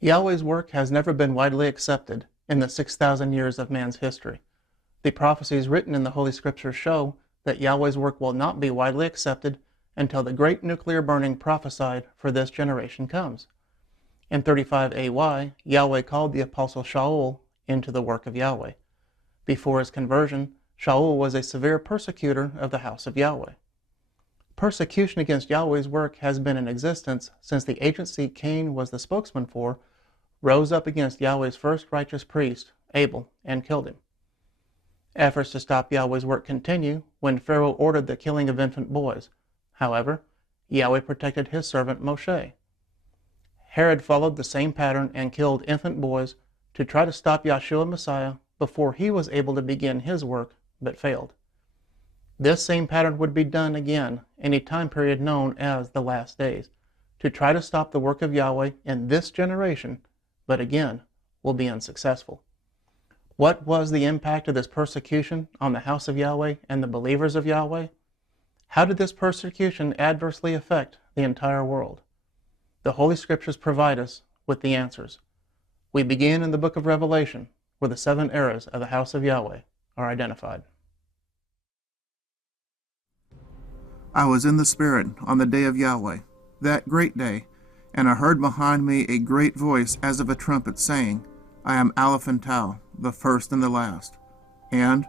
Yahweh's work has never been widely accepted in the 6,000 years of man's history. The prophecies written in the Holy Scriptures show that Yahweh's work will not be widely accepted until the great nuclear burning prophesied for this generation comes. In 35 AY, Yahweh called the apostle Shaul into the work of Yahweh. Before his conversion, Shaul was a severe persecutor of the house of Yahweh. Persecution against Yahweh's work has been in existence since the agency Cain was the spokesman for rose up against Yahweh's first righteous priest, Abel, and killed him. Efforts to stop Yahweh's work continue when Pharaoh ordered the killing of infant boys. However, Yahweh protected his servant Moshe. Herod followed the same pattern and killed infant boys to try to stop Yahshua Messiah before he was able to begin his work, but failed. This same pattern would be done again in a time period known as the last days, to try to stop the work of Yahweh in this generation, but again will be unsuccessful. What was the impact of this persecution on the house of Yahweh and the believers of Yahweh? How did this persecution adversely affect the entire world? The Holy Scriptures provide us with the answers. We begin in the book of Revelation, where the 7 eras of the house of Yahweh are identified. I was in the Spirit on the day of Yahweh, that great day, and I heard behind me a great voice as of a trumpet saying, I am Aleph and Tau, the first and the last. And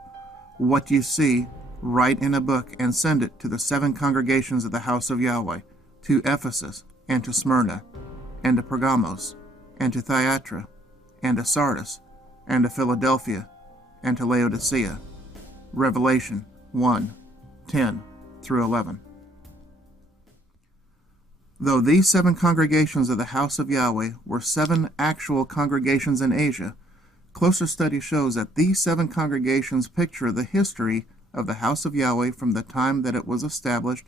what you see, write in a book and send it to the 7 congregations of the house of Yahweh, to Ephesus, and to Smyrna, and to Pergamos, and to Thyatira, and to Sardis, and to Philadelphia, and to Laodicea. Revelation 1:10 through 11. Though these 7 congregations of the house of Yahweh were 7 actual congregations in Asia, closer study shows that these 7 congregations picture the history of the house of Yahweh from the time that it was established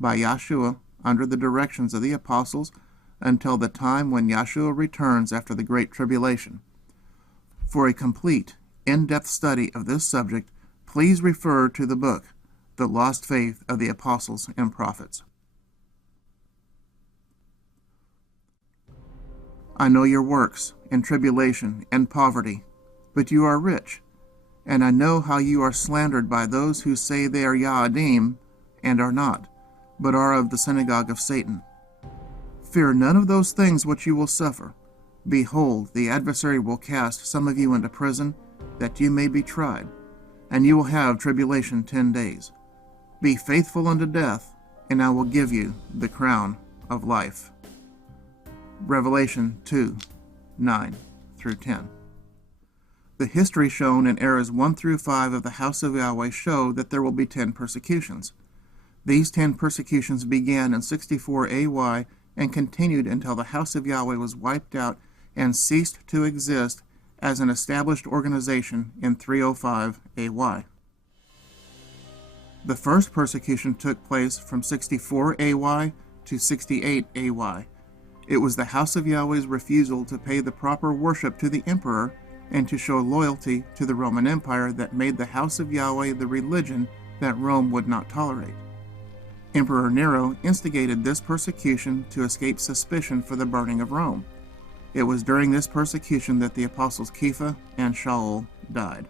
by Yahshua under the directions of the apostles until the time when Yahshua returns after the Great Tribulation. For a complete, in-depth study of this subject, please refer to the book, The Lost Faith of the Apostles and Prophets. I know your works, and tribulation, and poverty, but you are rich. And I know how you are slandered by those who say they are Yahadim, and are not, but are of the synagogue of Satan. Fear none of those things which you will suffer. Behold, the adversary will cast some of you into prison, that you may be tried, and you will have tribulation 10 days. Be faithful unto death, and I will give you the crown of life. Revelation 2:9 through 10. The history shown in eras 1 through 5 of the house of Yahweh show that there will be 10 persecutions. These 10 persecutions began in 64 AY and continued until the house of Yahweh was wiped out and ceased to exist as an established organization in 305 AY. The first persecution took place from 64 AY to 68 AY. It was the house of Yahweh's refusal to pay the proper worship to the emperor and to show loyalty to the Roman Empire that made the house of Yahweh the religion that Rome would not tolerate. Emperor Nero instigated this persecution to escape suspicion for the burning of Rome. It was during this persecution that the apostles Kepha and Shaul died.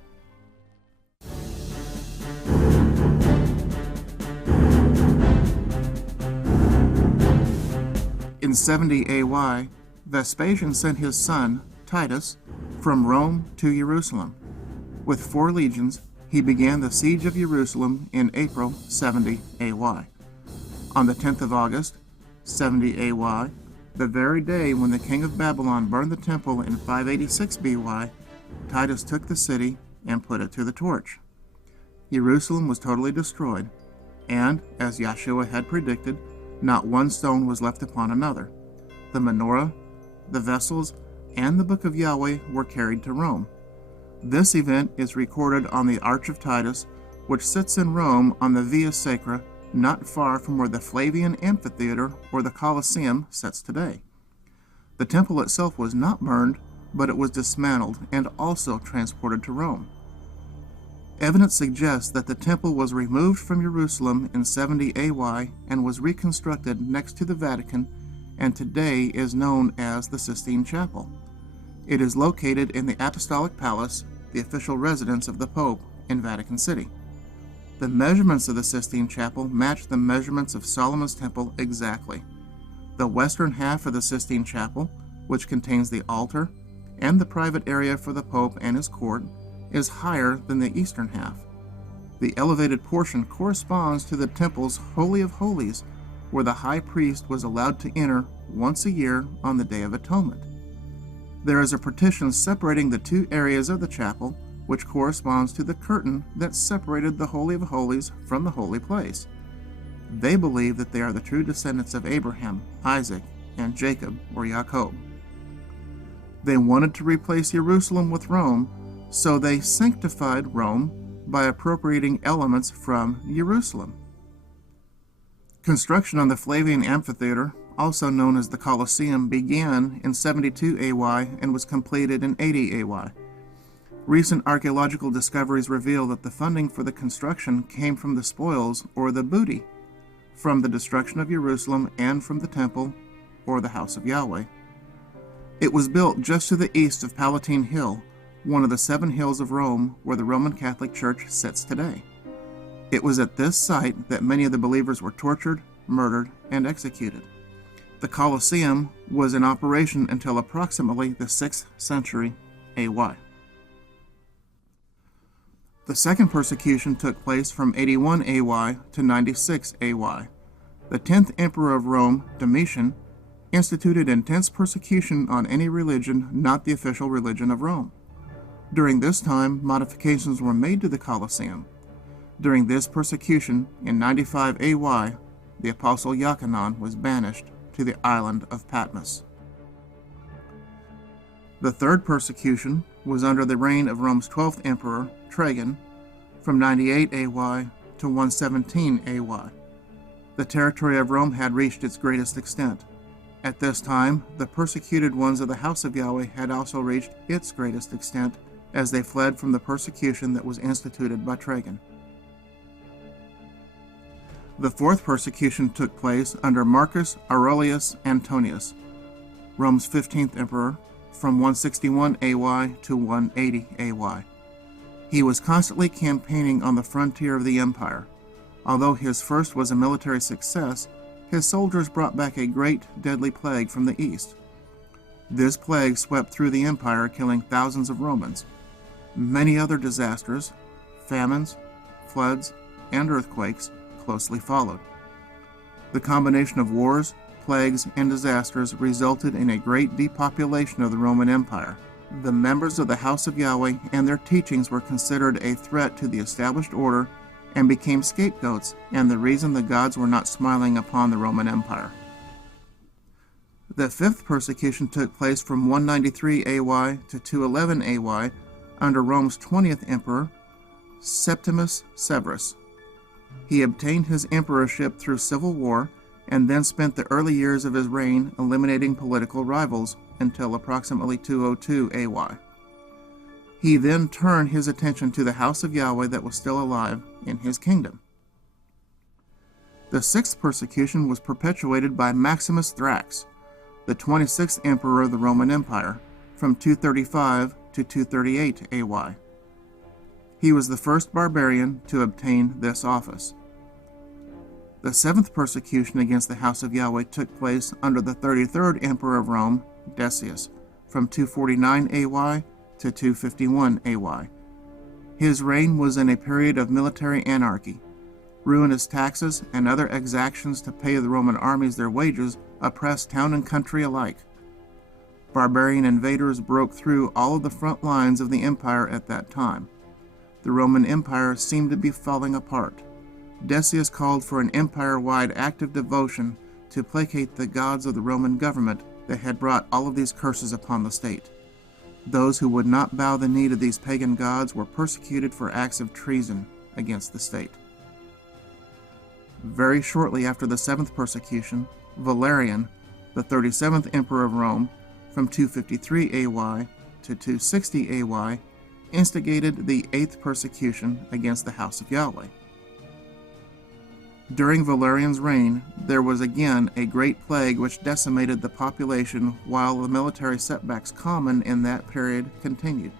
In 70 AY, Vespasian sent his son, Titus, from Rome to Jerusalem. With 4 legions, he began the siege of Jerusalem in April 70 AY. On the 10th of August, 70 AY, the very day when the king of Babylon burned the temple in 586 BY, Titus took the city and put it to the torch. Jerusalem was totally destroyed, and, as Yahshua had predicted, not one stone was left upon another. The menorah, the vessels, and the book of Yahweh were carried to Rome. This event is recorded on the Arch of Titus, which sits in Rome on the Via Sacra, not far from where the Flavian Amphitheater or the Colosseum sits today. The temple itself was not burned, but it was dismantled and also transported to Rome. Evidence suggests that the temple was removed from Jerusalem in 70 AY and was reconstructed next to the Vatican and today is known as the Sistine Chapel. It is located in the Apostolic Palace, the official residence of the Pope, in Vatican City. The measurements of the Sistine Chapel match the measurements of Solomon's Temple exactly. The western half of the Sistine Chapel, which contains the altar and the private area for the Pope and his court, is higher than the eastern half. The elevated portion corresponds to the temple's Holy of Holies, where the high priest was allowed to enter once a year on the Day of Atonement. There is a partition separating the two areas of the chapel, which corresponds to the curtain that separated the Holy of Holies from the holy place. They believe that they are the true descendants of Abraham, Isaac, and Jacob, or Jacob. They wanted to replace Jerusalem with Rome, so they sanctified Rome by appropriating elements from Jerusalem. Construction on the Flavian Amphitheater, also known as the Colosseum, began in 72 AY and was completed in 80 AY. Recent archaeological discoveries reveal that the funding for the construction came from the spoils, or the booty, from the destruction of Jerusalem and from the temple, or the house of Yahweh. It was built just to the east of Palatine Hill, one of the 7 hills of Rome where the Roman Catholic Church sits today. It was at this site that many of the believers were tortured, murdered, and executed. The Colosseum was in operation until approximately the 6th century AY. The second persecution took place from 81 AY to 96 AY. The 10th Emperor of Rome, Domitian, instituted intense persecution on any religion not the official religion of Rome. During this time, modifications were made to the Colosseum. During this persecution, in 95 AY, the Apostle Yachanan was banished to the island of Patmos. The third persecution was under the reign of Rome's 12th Emperor, Trajan, from 98 AY to 117 AY. The territory of Rome had reached its greatest extent. At this time, the persecuted ones of the house of Yahweh had also reached its greatest extent as they fled from the persecution that was instituted by Trajan. The fourth persecution took place under Marcus Aurelius Antonius, Rome's 15th emperor, from 161 AY to 180 AY. He was constantly campaigning on the frontier of the empire. Although his first was a military success, his soldiers brought back a great, deadly plague from the east. This plague swept through the empire, killing thousands of Romans. Many other disasters, famines, floods, and earthquakes closely followed. The combination of wars, plagues, and disasters resulted in a great depopulation of the Roman Empire. The members of the house of Yahweh and their teachings were considered a threat to the established order and became scapegoats and the reason the gods were not smiling upon the Roman Empire. The fifth persecution took place from 193 AY to 211 AY under Rome's 20th emperor, Septimus Severus. He obtained his emperorship through civil war and then spent the early years of his reign eliminating political rivals until approximately 202 AY. He then turned his attention to the house of Yahweh that was still alive in his kingdom. The sixth persecution was perpetuated by Maximus Thrax, the 26th emperor of the Roman Empire, from 235 to 238 AY. He was the first barbarian to obtain this office. The seventh persecution against the house of Yahweh took place under the 33rd emperor of Rome, Decius, from 249 AY to 251 AY. His reign was in a period of military anarchy. Ruinous taxes and other exactions to pay the Roman armies their wages oppressed town and country alike. Barbarian invaders broke through all of the front lines of the empire at that time. The Roman Empire seemed to be falling apart. Decius called for an empire-wide act of devotion to placate the gods of the Roman government that had brought all of these curses upon the state. Those who would not bow the knee to these pagan gods were persecuted for acts of treason against the state. Very shortly after the seventh persecution, Valerian, the 37th emperor of Rome, from 253 AY to 260 AY, instigated the eighth persecution against the house of Yahweh. During Valerian's reign, there was again a great plague which decimated the population, while the military setbacks common in that period continued.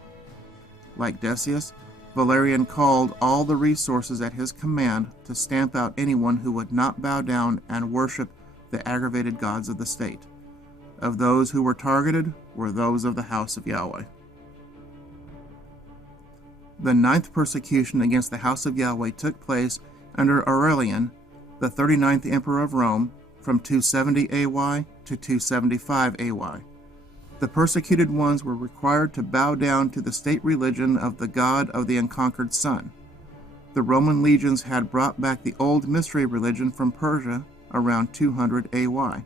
Like Decius, Valerian called all the resources at his command to stamp out anyone who would not bow down and worship the aggravated gods of the state. Of those who were targeted were those of the house of Yahweh. The 9th persecution against the house of Yahweh took place under Aurelian, the 39th emperor of Rome, from 270 AY to 275 AY. The persecuted ones were required to bow down to the state religion of the God of the unconquered sun. The Roman legions had brought back the old mystery religion from Persia around 200 AY.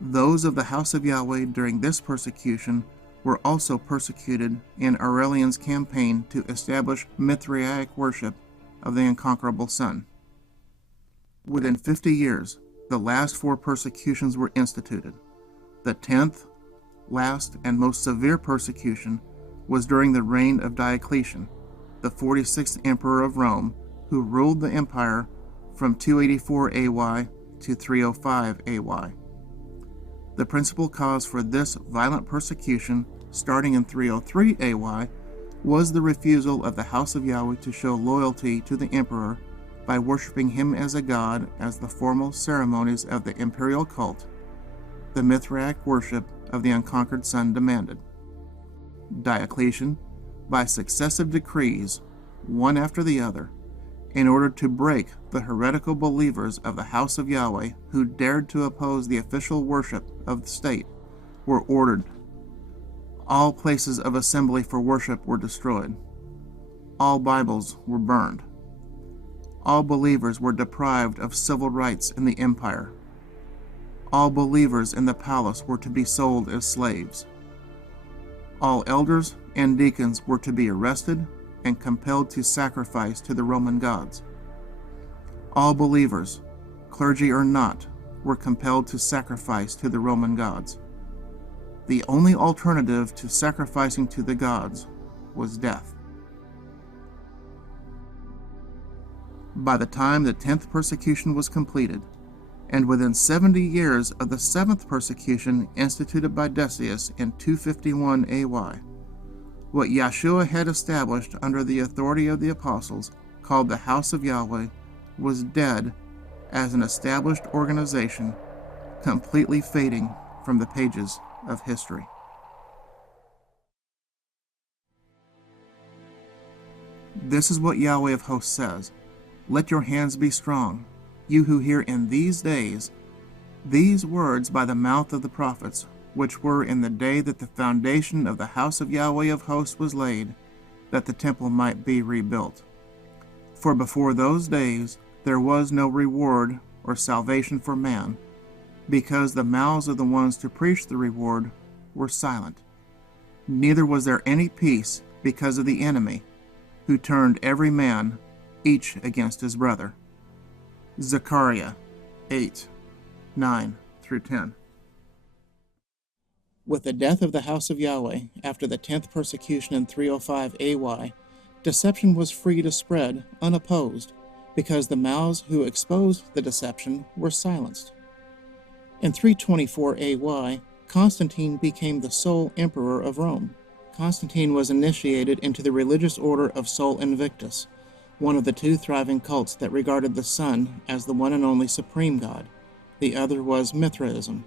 Those of the house of Yahweh during this persecution were also persecuted in Aurelian's campaign to establish Mithraic worship of the unconquerable sun. Within 50 years, the last 4 persecutions were instituted. The 10th, last, and most severe persecution was during the reign of Diocletian, the 46th emperor of Rome, who ruled the empire from 284 AY to 305 AY. The principal cause for this violent persecution, starting in 303 AY, was the refusal of the house of Yahweh to show loyalty to the emperor by worshiping him as a god as the formal ceremonies of the imperial cult, the Mithraic worship of the unconquered sun, demanded. Diocletian, by successive decrees, one after the other, in order to break the heretical believers of the house of Yahweh who dared to oppose the official worship of the state, were ordered. All places of assembly for worship were destroyed. All Bibles were burned. All believers were deprived of civil rights in the empire. All believers in the palace were to be sold as slaves. All elders and deacons were to be arrested and compelled to sacrifice to the Roman gods. All believers, clergy or not, were compelled to sacrifice to the Roman gods. The only alternative to sacrificing to the gods was death. By the time the 10th persecution was completed, and within 70 years of the 7th persecution instituted by Decius in 251 AY, what Yeshua had established under the authority of the apostles, called the House of Yahweh, was dead as an established organization, completely fading from the pages of history. This is what Yahweh of hosts says: "Let your hands be strong, you who hear in these days these words by the mouth of the prophets, which were in the day that the foundation of the house of Yahweh of hosts was laid, that the temple might be rebuilt. For before those days there was no reward or salvation for man, because the mouths of the ones to preach the reward were silent. Neither was there any peace because of the enemy, who turned every man, each against his brother." Zechariah 8:9-10. With the death of the house of Yahweh after the 10th persecution in 305 AY, deception was free to spread unopposed, because the mouths who exposed the deception were silenced. In 324 AY, Constantine became the sole emperor of Rome. Constantine was initiated into the religious order of Sol Invictus, one of the 2 thriving cults that regarded the sun as the one and only supreme god. The other was Mithraism.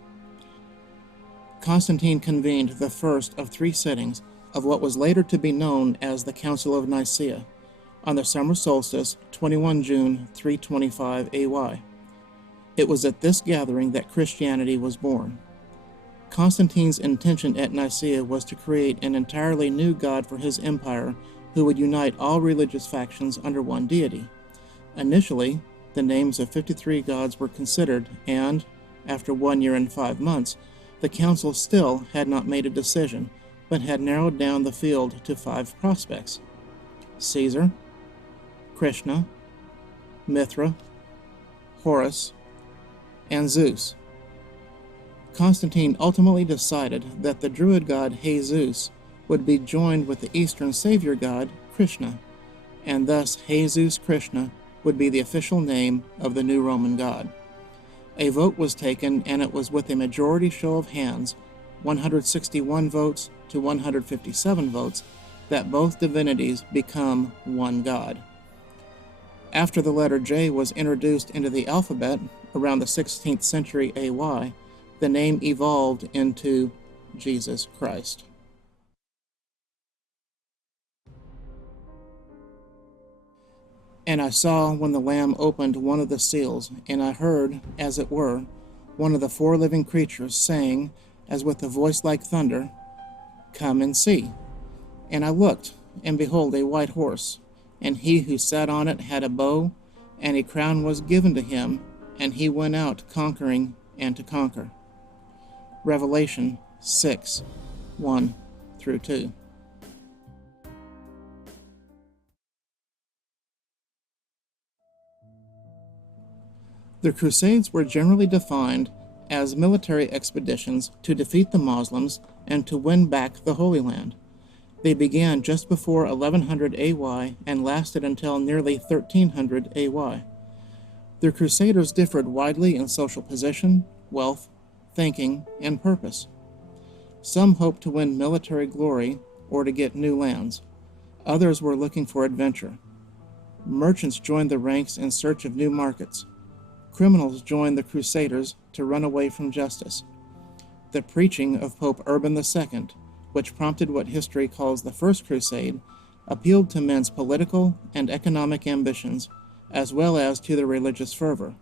Constantine convened the first of 3 sittings of what was later to be known as the Council of Nicaea, on the summer solstice, 21 June 325 AY. It was at this gathering that Christianity was born. Constantine's intention at Nicaea was to create an entirely new god for his empire who would unite all religious factions under one deity. Initially, the names of 53 gods were considered, and, after 1 year and 5 months, the council still had not made a decision, but had narrowed down the field to 5 prospects: Caesar, Krishna, Mithra, Horus, and Zeus. Constantine ultimately decided that the Druid god Jesus would be joined with the Eastern savior god Krishna, and thus Jesus Krishna would be the official name of the new Roman god. A vote was taken, and it was with a majority show of hands, 161 votes to 157 votes, that both divinities become one God. After the letter J was introduced into the alphabet around the 16th century AY, the name evolved into Jesus Christ. And I saw when the Lamb opened one of the seals, and I heard, as it were, one of the four living creatures saying, as with a voice like thunder, "Come and see." And I looked, and behold, a white horse, and he who sat on it had a bow, and a crown was given to him, and he went out conquering and to conquer. Revelation 6, 1 through 2. The Crusades were generally defined as military expeditions to defeat the Muslims and to win back the Holy Land. They began just before 1100 AY and lasted until nearly 1300 AY. The Crusaders differed widely in social position, wealth, thinking, and purpose. Some hoped to win military glory or to get new lands. Others were looking for adventure. Merchants joined the ranks in search of new markets. Criminals joined the Crusaders to run away from justice. The preaching of Pope Urban II, which prompted what history calls the First Crusade, appealed to men's political and economic ambitions, as well as to their religious fervor.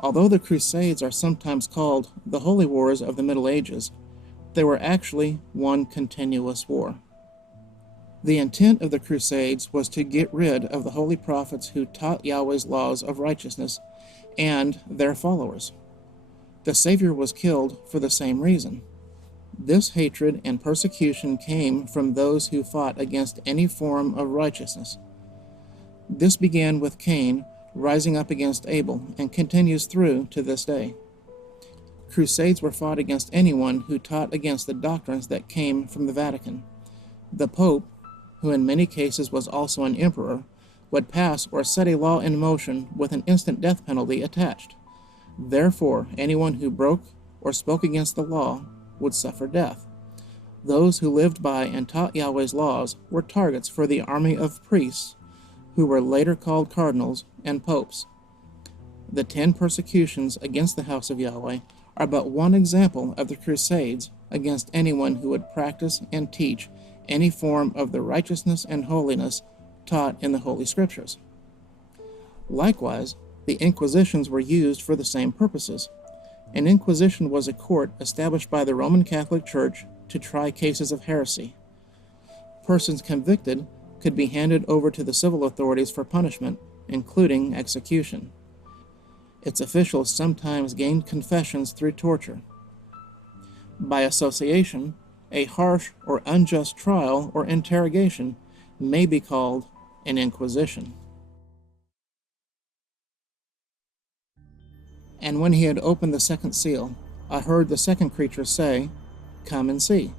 Although the Crusades are sometimes called the Holy Wars of the Middle Ages, they were actually one continuous war. The intent of the Crusades was to get rid of the holy prophets who taught Yahweh's laws of righteousness and their followers. The Savior was killed for the same reason. This hatred and persecution came from those who fought against any form of righteousness. This began with Cain rising up against Abel and continues through to this day. Crusades were fought against anyone who taught against the doctrines that came from the Vatican. The Pope, who in many cases was also an emperor, would pass or set a law in motion with an instant death penalty attached. Therefore, anyone who broke or spoke against the law would suffer death. Those who lived by and taught Yahweh's laws were targets for the army of priests, who were later called cardinals and popes. The 10 persecutions against the house of Yahweh are but one example of the Crusades against anyone who would practice and teach any form of the righteousness and holiness taught in the Holy Scriptures. Likewise, the inquisitions were used for the same purposes. An inquisition was a court established by the Roman Catholic Church to try cases of heresy. Persons convicted could be handed over to the civil authorities for punishment, including execution. Its officials sometimes gained confessions through torture. By association, a harsh or unjust trial or interrogation may be called an inquisition. And when he had opened the second seal, I heard the second creature say, "Come and see."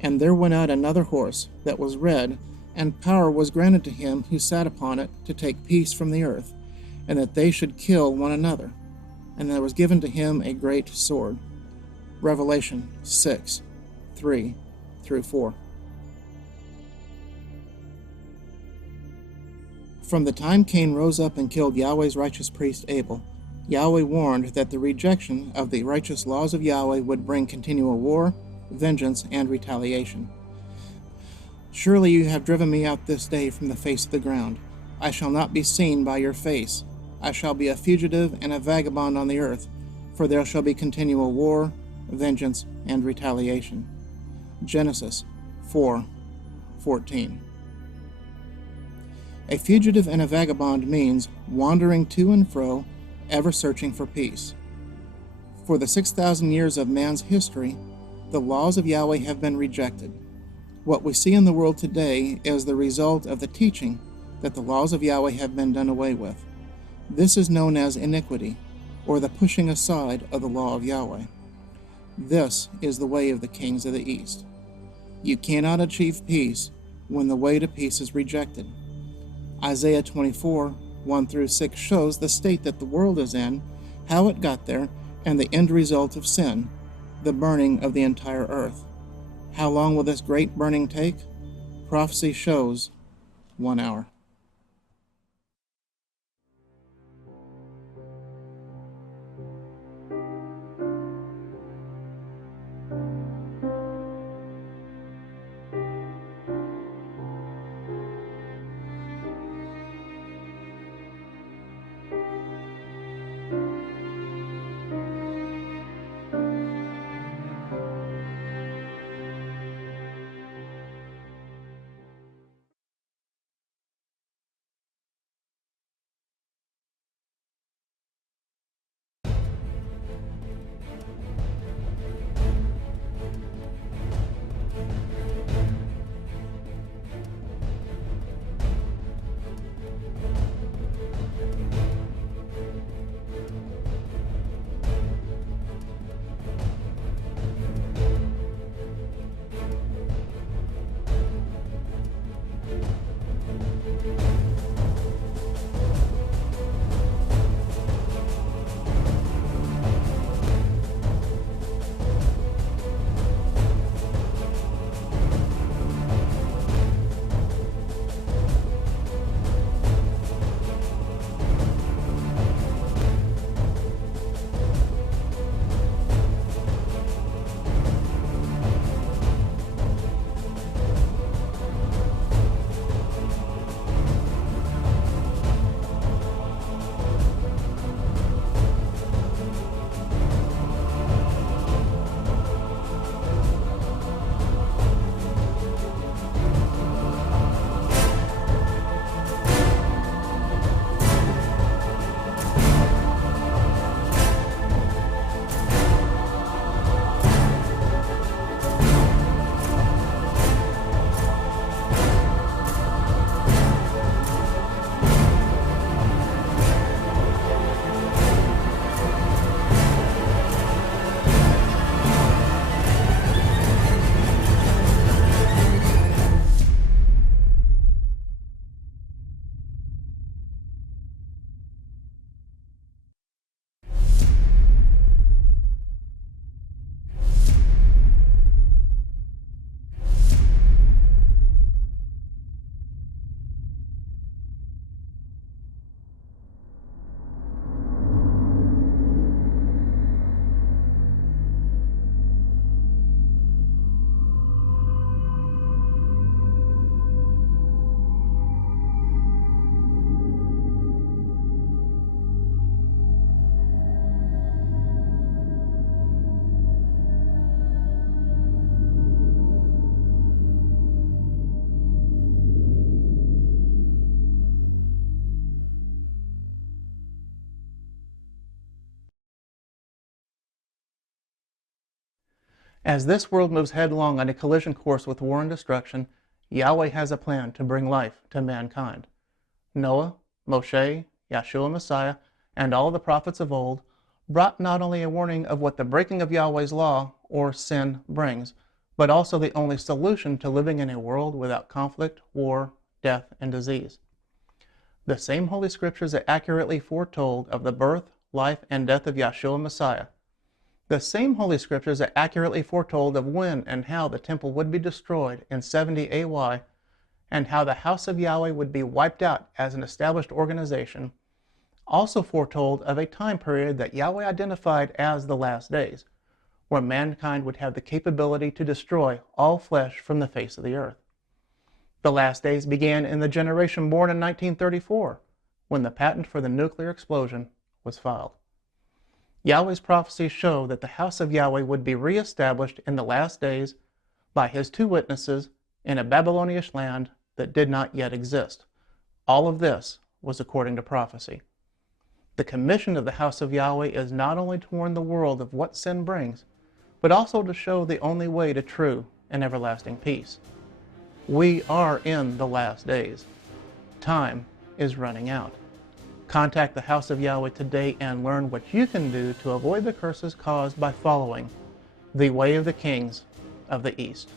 And there went out another horse that was red, and power was granted to him who sat upon it to take peace from the earth, and that they should kill one another. And there was given to him a great sword. Revelation 6, 3 through 4. From the time Cain rose up and killed Yahweh's righteous priest Abel, Yahweh warned that the rejection of the righteous laws of Yahweh would bring continual war, vengeance, and retaliation. Surely you have driven me out this day from the face of the ground. I shall not be seen by your face. I shall be a fugitive and a vagabond on the earth, for there shall be continual war, vengeance, and retaliation. Genesis 4:14. A fugitive and a vagabond means wandering to and fro, ever searching for peace. For the 6,000 years of man's history, the laws of Yahweh have been rejected. What we see in the world today is the result of the teaching that the laws of Yahweh have been done away with. This is known as iniquity, or the pushing aside of the law of Yahweh. This is the way of the kings of the East. You cannot achieve peace when the way to peace is rejected. Isaiah 24, 1 through 6 shows the state that the world is in how it got there, and the end result of sin, the burning of the entire earth. How long will this great burning take? Prophecy shows 1 hour. As this world moves headlong on a collision course with war and destruction, Yahweh has a plan to bring life to mankind. Noah, Moshe, Yahshua Messiah, and all the prophets of old brought not only a warning of what the breaking of Yahweh's law, or sin, brings, but also the only solution to living in a world without conflict, war, death, and disease. The same Holy Scriptures that accurately foretold of the birth, life, and death of Yahshua Messiah, the same Holy Scriptures that accurately foretold of when and how the temple would be destroyed in 70 AY, and how the house of Yahweh would be wiped out as an established organization, also foretold of a time period that Yahweh identified as the last days, where mankind would have the capability to destroy all flesh from the face of the earth. The last days began in the generation born in 1934, when the patent for the nuclear explosion was filed. Yahweh's prophecies show that the house of Yahweh would be reestablished in the last days by his two witnesses in a Babylonish land that did not yet exist. All of this was according to prophecy. The commission of the house of Yahweh is not only to warn the world of what sin brings, but also to show the only way to true and everlasting peace. We are in the last days. Time is running out. Contact the house of Yahweh today and learn what you can do to avoid the curses caused by following the way of the kings of the East.